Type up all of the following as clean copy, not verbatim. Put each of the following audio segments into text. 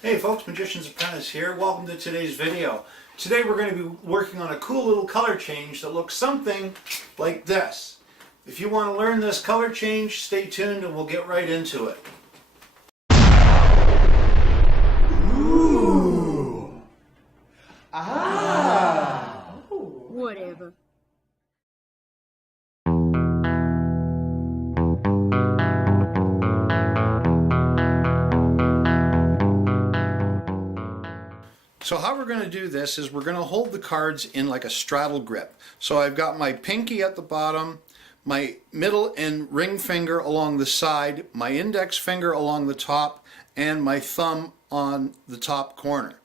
Hey folks, Magician's Apprentice here. Welcome to today's video. Today we're going to be working on a cool little color change that looks something like this. If you want to learn this color change, stay tuned and we'll get right into it. Ooh. Ah. Whatever. So how we're going to do this is we're going to hold the cards in like a straddle grip. So I've got my pinky at the bottom, my middle and ring finger along the side, my index finger along the top, and my thumb on the top corner.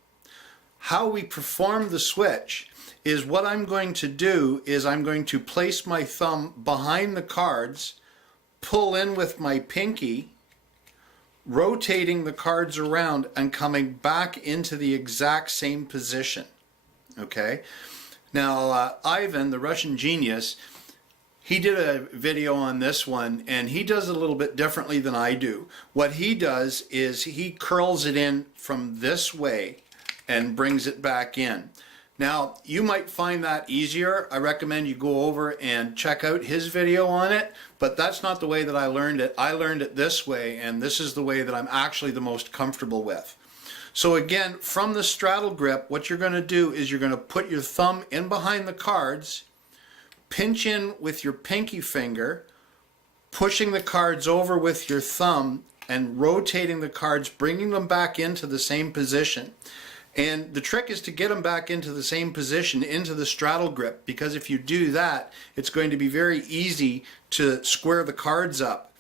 How we perform the switch is what I'm going to do is I'm going to place my thumb behind the cards, pull in with my pinky, rotating the cards around and coming back into the exact same position. Okay? Now, Ivan, the Russian genius, he did a video on this one and he does it a little bit differently than I do. What he does is he curls it in from this way and brings it back in. Now, you might find that easier. I recommend you go over and check out his video on it, but that's not the way that I learned it. I learned it this way, and this is the way that I'm actually the most comfortable with. So again, from the straddle grip, what you're going to do is you're going to put your thumb in behind the cards, pinch in with your pinky finger, pushing the cards over with your thumb, and rotating the cards, bringing them back into the same position. And the trick is to get them back into the same position, into the straddle grip, because if you do that, it's going to be very easy to square the cards up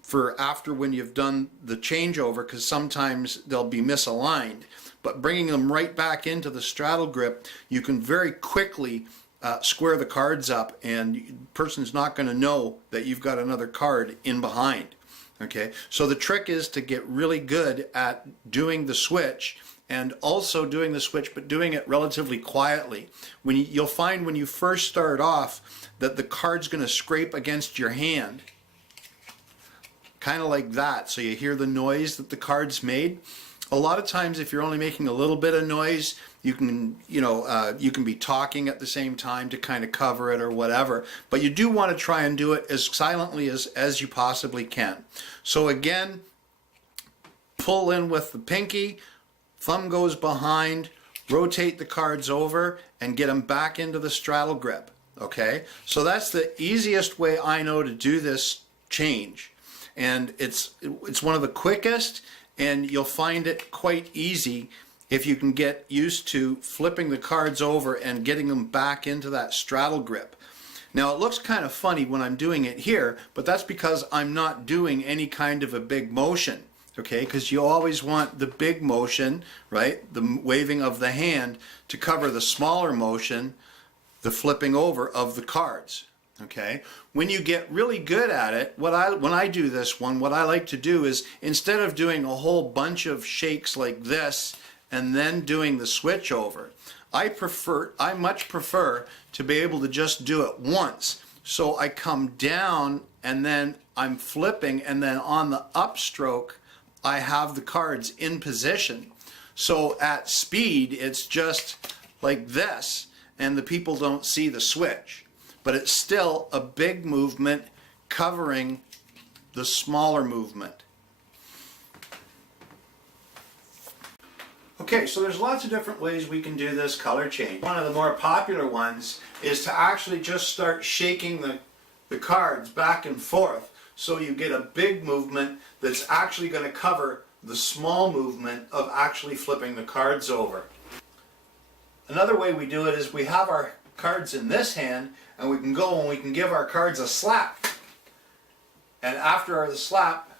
for after when you've done the changeover, because sometimes they'll be misaligned. But bringing them right back into the straddle grip, you can very quickly square the cards up, and the person's not going to know that you've got another card in behind. Okay, so the trick is to get really good at doing the switch, and also doing the switch, but doing it relatively quietly. You'll find when you first start off that the card's going to scrape against your hand, kind of like that, so you hear the noise that the card's made. A lot of times, if you're only making a little bit of noise, you can be talking at the same time to kind of cover it or whatever. But you do want to try and do it as silently as you possibly can. So again, pull in with the pinky. Thumb goes behind, rotate the cards over, and get them back into the straddle grip. Okay? So that's the easiest way I know to do this change. And it's one of the quickest, and you'll find it quite easy if you can get used to flipping the cards over and getting them back into that straddle grip. Now, it looks kind of funny when I'm doing it here, but that's because I'm not doing any kind of a big motion. Okay, because you always want the big motion, right, the waving of the hand, to cover the smaller motion, the flipping over of the cards. Okay, when you get really good at it, when I do this one, what I like to do is, instead of doing a whole bunch of shakes like this and then doing the switch over, I much prefer to be able to just do it once. So I come down and then I'm flipping, and then on the upstroke I have the cards in position. So at speed it's just like this, and the people don't see the switch. But it's still a big movement covering the smaller movement. Okay, so there's lots of different ways we can do this color change. One of the more popular ones is to actually just start shaking the cards back and forth, so you get a big movement that's actually going to cover the small movement of actually flipping the cards over. Another way we do it is we have our cards in this hand, and we can go and we can give our cards a slap. And after the slap,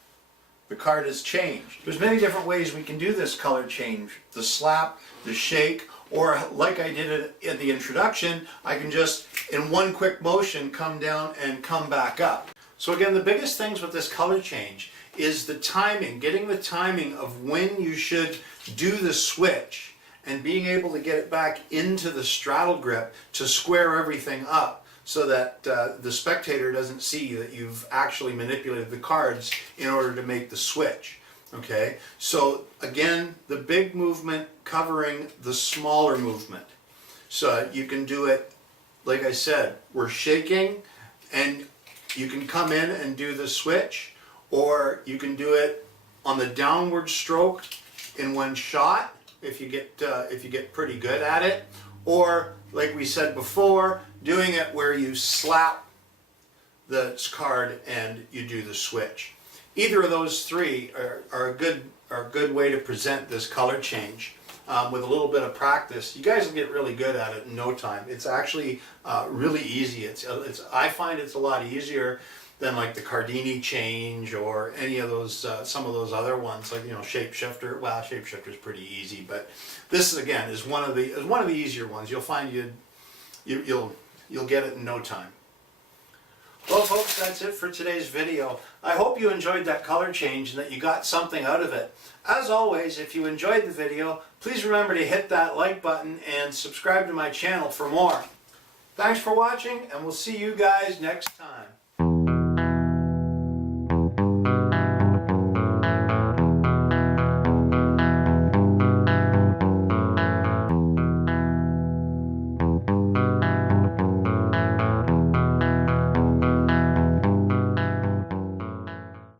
the card is changed. There's many different ways we can do this color change. The slap, the shake, or like I did it in the introduction, I can just, in one quick motion, come down and come back up. So again, the biggest things with this color change is the timing, getting the timing of when you should do the switch and being able to get it back into the straddle grip to square everything up so that the spectator doesn't see that you've actually manipulated the cards in order to make the switch. Okay, so again, the big movement covering the smaller movement. So you can do it, like I said, we're shaking and you can come in and do the switch, or you can do it on the downward stroke in one shot if you get pretty good at it, or like we said before, doing it where you slap the card and you do the switch. Either of those three are a good way to present this color change. With a little bit of practice, you guys will get really good at it in no time. It's actually really easy. I find it's a lot easier than like the Cardini change or any of those some of those other ones, like shapeshifter. Well, shapeshifter is pretty easy, but this again is one of the easier ones. You'll find you'll get it in no time. Well, folks, that's it for today's video. I hope you enjoyed that color change and that you got something out of it. As always, if you enjoyed the video, please remember to hit that like button and subscribe to my channel for more. Thanks for watching, and we'll see you guys next time.